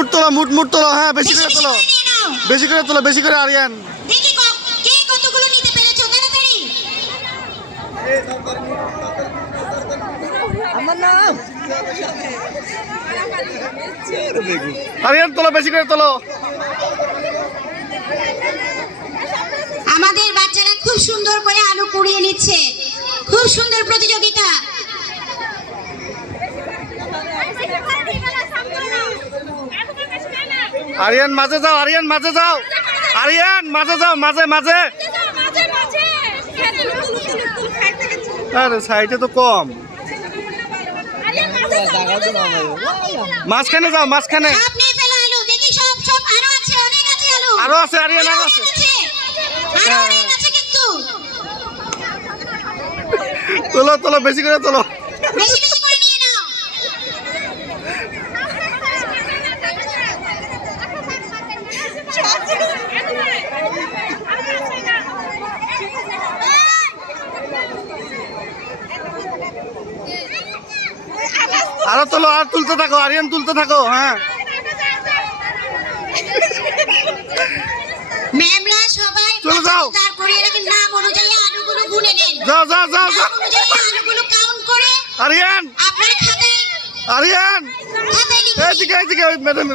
মুট তোলো, মুট তোলো। হ্যাঁ, বেশি করে তোলো, বেশি করে তোলো, বেশি করে আরিয়ান। দেখি কে কতগুলো নিতে পেরেছো, তাড়াতাড়ি। আমার নাম আরিয়ান তোলো, বেশি করে তোলো। আমাদের বাচ্চারা খুব সুন্দর করে আলু কুড়িয়ে নিচ্ছে, খুব সুন্দর প্রতিযোগিতা। আরিয়ান মাঝে যাও, আরিয়ান মাঝে যাও, আরিয়ান মাঝে যাও, মাঝে মাঝে। আরে সাইডে তো কম, মাঝখানে যাও, মাঝখানে। সব নিয়ে ফেলো আলু, দেখি সব সব আরো আছে, অনেক আছে আলু। আরো আছে আরিয়ান, আরো আছে। আরো অনেক আছে কিন্তু। তোলো তোলো, বেশি করে তোলো। বেশি বেশি করে নিয়ে নাও। আরো তোলো, আর তুলতে থাকো, আরিয়ান তুলতে থাকো। হ্যাঁ, ম্যামরা সবাই চলে যাও। তার কোরিয়ানের নাম অনুযায়ী আলুগুলো গুনে নেন। যাও যাও যাও যাও। নাম অনুযায়ী আলুগুলো কাউন্ট করে আরিয়ান, আপনার খাতায় আরিয়ান খাতায় লিখে নিন। এইদিকে, এইদিকে, ওই ম্যাডাম।